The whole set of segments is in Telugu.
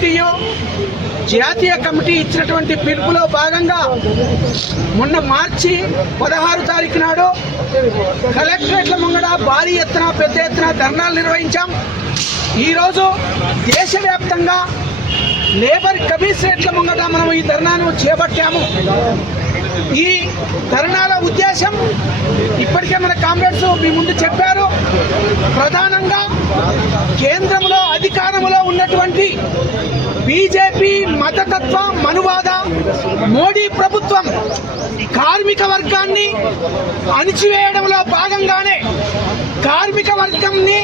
ఐఎఫ్టియు జాతీయ కమిటీ ఇచ్చినటువంటి పిలుపులో భాగంగా మొన్న మార్చి 16 తారీఖు నాడు కలెక్టరేట్ల ముంగడ భారీ ఎత్తున పెద్ద ఎత్తున ధర్నాలు నిర్వహించాం. ఈరోజు దేశవ్యాప్తంగా లేబర్ కమిషనరేట్ల ముంగట మనం ఈ ధర్నాను చేపట్టాము. ఈ ధర్నాల ఉద్దేశం ఇప్పటికే మన కామ్రేడ్స్ మీ ముందు చెప్పారు. ప్రధానంగా కేంద్రంలో అధికారంలో ఉన్నటువంటి బీజేపీ మతతత్వ మనువాద మోడీ ప్రభుత్వం కార్మిక వర్గాన్ని అణిచివేయడంలో భాగంగానే, కార్మిక వర్గంని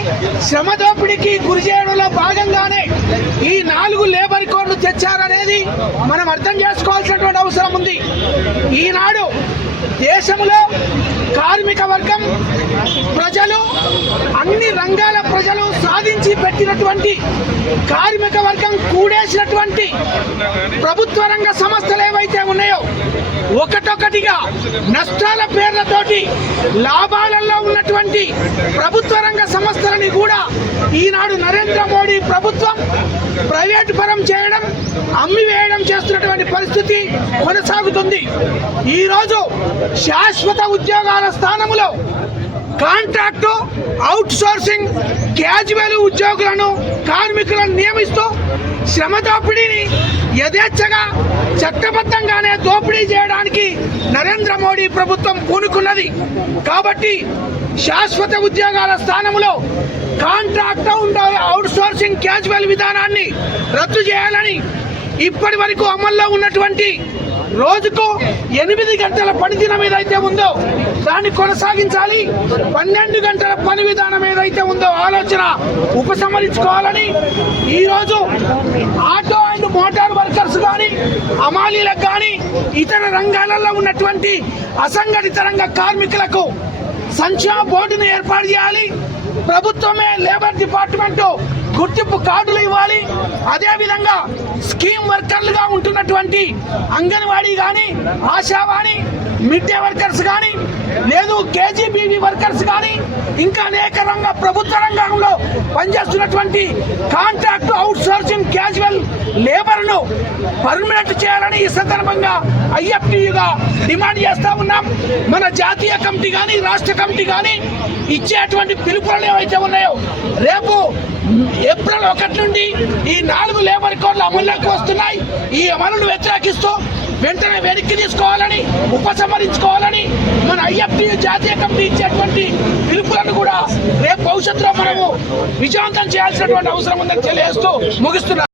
శ్రమ దోపిడీకి గురి చేయడంలో భాగంగానే ఈ 4 లేబర్ కోడ్లు తెచ్చారనేది మనం అర్థం చేసుకోవాల్సినటువంటి అవసరం ఉంది. ఈనాడు దేశంలో కార్మిక వర్గం ప్రజలు, అన్ని రంగాల ప్రజలు సాధించి పెట్టినటువంటి కార్మిక వర్గం కూడేసినటువంటి ప్రభుత్వ రంగ సంస్థలు ఏవైతే ఉన్నాయో ఒకటొకటిగా నష్టాల పేర్లతోటి లాభాలలో ఉన్నటువంటి ప్రభుత్వ రంగ సంస్థలని కూడా ఈనాడు నరేంద్ర మోడీ ప్రభుత్వం ప్రైవేటు పరం చేయడం, అమ్మివేయడం చేస్తున్నటువంటి పరిస్థితి కొనసాగుతుంది. ఈరోజు శాశ్వత ఉద్యోగాల స్థానంలో కాంట్రాక్టు, అవుట్ సోర్సింగ్, క్యాజువల్ ఉద్యోగులను, కార్మికులను నియమిస్తూ శ్రమ దోపిడీని యథేచ్ఛగా చట్టబద్ధంగానే దోపిడీ చేయడానికి నరేంద్ర మోడీ ప్రభుత్వం పూనుకున్నది. కాబట్టి శాశ్వత ఉద్యోగాల స్థానంలో కాంట్రాక్ట్, అవుట్ సోర్సింగ్, క్యాజువల్ విధానాన్ని రద్దు చేయాలని, ఇప్పటి వరకు అమల్లో ఉన్నటువంటి రోజుకు 8 గంటల పని దినం ఏదైతే ఉందో దాన్ని కొనసాగించాలి. 12 గంటల పని విధానం ఏదైతే ఉందో ఆలోచన ఉపసంహరించుకోవాలని ఈరోజు ఆటో అండ్ మోటార్ వర్కర్స్ కానీ, అమాలీలకు కానీ, ఇతర రంగాలలో ఉన్నటువంటి అసంఘటిత రంగ కార్మికులకు సంక్షేమ బోర్డును ఏర్పాటు చేయాలి. ప్రభుత్వమే లేబర్ డిపార్ట్మెంటు గుర్తింపు కార్డులు ఇవ్వాలి. అదేవిధంగా స్కీమ్ వర్కర్లుగా ఉంటున్నటువంటి అంగన్వాడీ కానీ, ఆశావాణి, మిడ్ డే వర్కర్స్ కానీ, లేదు కేజీబీవీ వర్కర్స్ కానీ, ఇంకా అనేక ప్రభుత్వ రంగంలో పనిచేస్తున్నటువంటి కాంట్రాక్ట్, అవుట్ సోర్సింగ్, క్యాజువల్ లేబర్ను పర్మనెంట్ చేయాలని ఈ సందర్భంగా ఐఎఫ్టియుగా డిమాండ్ చేస్తూ ఉన్నాం. మన జాతీయ కమిటీ కానీ, రాష్ట్ర కమిటీ కానీ ఇచ్చేటువంటి పిలుపులు ఏవైతే ఉన్నాయో రేపు ఏప్రిల్ 1 నుండి ఈ 4 లేబర్ కోడ్లు అమల్లోకి వస్తున్నాయి. ఈ అమలును వ్యతిరేకిస్తూ వెంటనే వెనక్కి తీసుకోవాలని, ఉపసంహరించుకోవాలని మన ఐఎఫ్టియు జాతీయ కమిటీ ఇచ్చేటువంటి పిలుపులను కూడా రేపు భవిష్యత్తులో మనము విజయవంతం చేయాల్సినటువంటి అవసరం ఉందని తెలియజేస్తూ ముగిస్తున్నాను.